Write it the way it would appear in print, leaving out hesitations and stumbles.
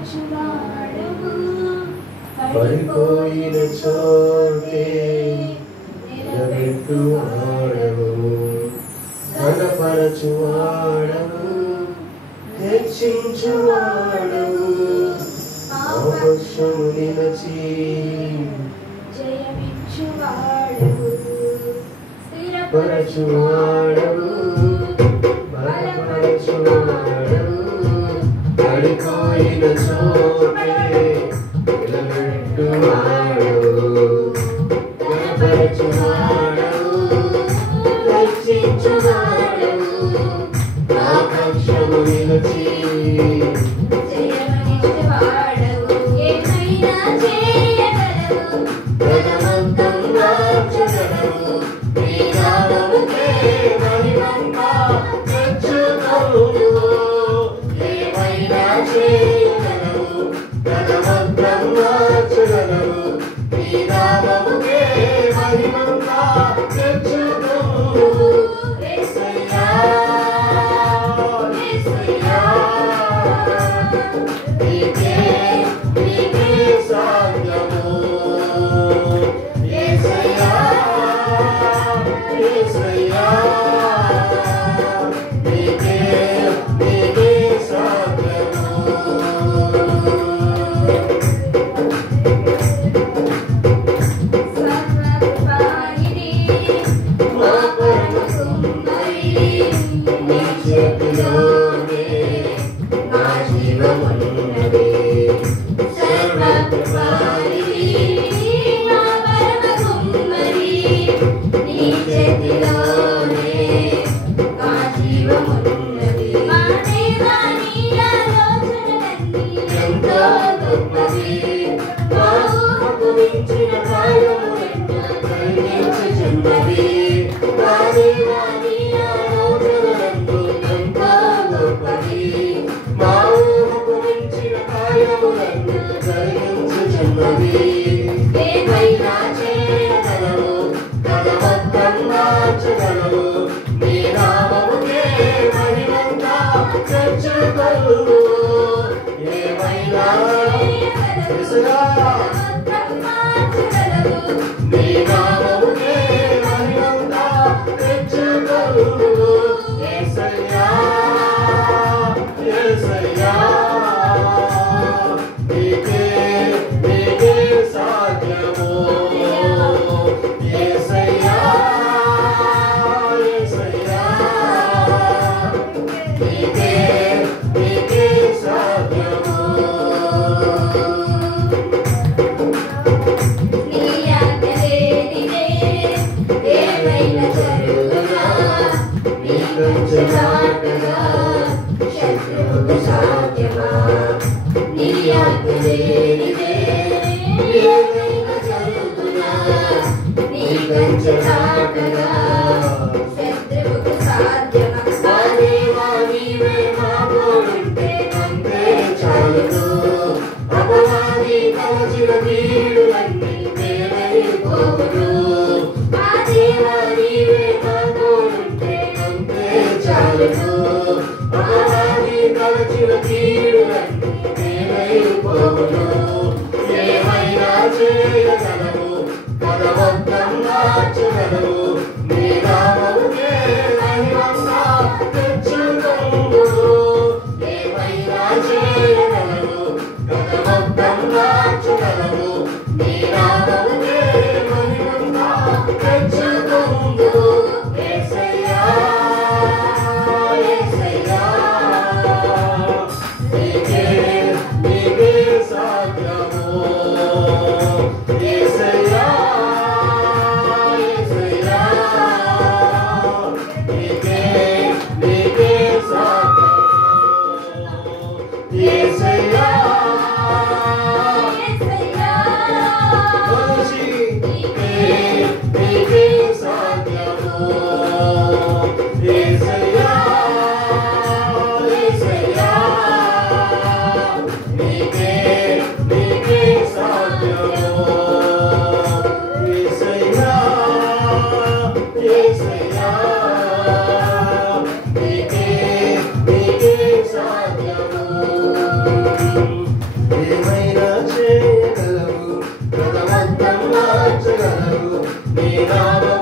బలపరచువాడవు పడిపోయిన చోటే నిలబెట్టువాడవు బలపరచువాడవు హెచ్చించువాడవు ఆపక్షము నిలచి జయమిచ్చువాడవు స్థిరపరచువాడవు బలపరచువాడవు పడిపోయిన చోటే నిలబెట్టువాడవు బలపరచువాడవు హెచ్చించువాడవు ఆపక్షము నిలచి జయమిచ్చువాడవు ఏమైనా చేయగలవు భగవంతం మార్చగలవు నీ నామముకే మహిమంగా తెచ్చుకొనుము ఏమైనా చేయగలవు భగవంతం మార్చగలవు నీ నామముకే మహిమంగా తెచ్చుకొనుము యేసయ్యా యేసయ్యా నీకే సాధ్యము యేసయ్యా యేసయ్యా నీకే సాధ్యము సర్వకృపానిధి మా పరమ సుందరి నీ చేతిలోనే నా జీవమున్నది సర్వకృపానిధి మా పరమ సుందరి నీ చేతిలోనే నా జీవమున్నది మా దేవా నీ ఆలోచనలన్నీ ఎంతో గొప్పవి మా ఊహకు మించిన కార్యములెన్నో కలిగించుచున్నవి మా దేవా నీ ఆలోచనలన్నీ ఎంతో గొప్పవి మా ఊహకు మించిన కార్యములెన్నో కలిగించుచున్నవి ఏమైనా చేయగలవు భగవంతం మార్చగలవు నీ నామముకే మహిమంగా తెచ్చుకొనుము ఏమైనా భగవంతం మార్చగలవు నీ నామముకే మహిమంగా తెచ్చుకొనుము యేసయ్యా యేసయ్యా నీకే సాధ్యము యేసయ్యా యేసయ్యా నీకే సాధ్యము నీ ఆజ్ఞ లేనిదే ఏమైనా జరుగునా నీ కంచె దాటగా శత్రువుకు సాధ్యమా నీ ఆజ్ఞ లేనిదే ఏమైనా జరుగునా నీ కంచె దాటగా శత్రువుకు సాధ్యమా మా దేవా నీవే మా తోడుంటే అంతే చాలును అపవాది తలచిన కీడులన్నీ మేలైపోవును మా దేవా నీవే మా తోడుంటే అంతే చాలును అపవాది తలచిన కీడులన్నీ మేలైపోవును ఏమైనా చేయగలవు భగవంతం మార్చగలవు నీ నామముకే మహిమంగా తెచ్చుకొనుము ఏమైనా చేయగలవు భగవంతం మార్చగలవు నీ నామముకే మహిమంగా తెచ్చుకొనుము యేసయ్యా యేసయ్యా నీకే సాధ్యము యేసయ్యా యేసయ్యా భావం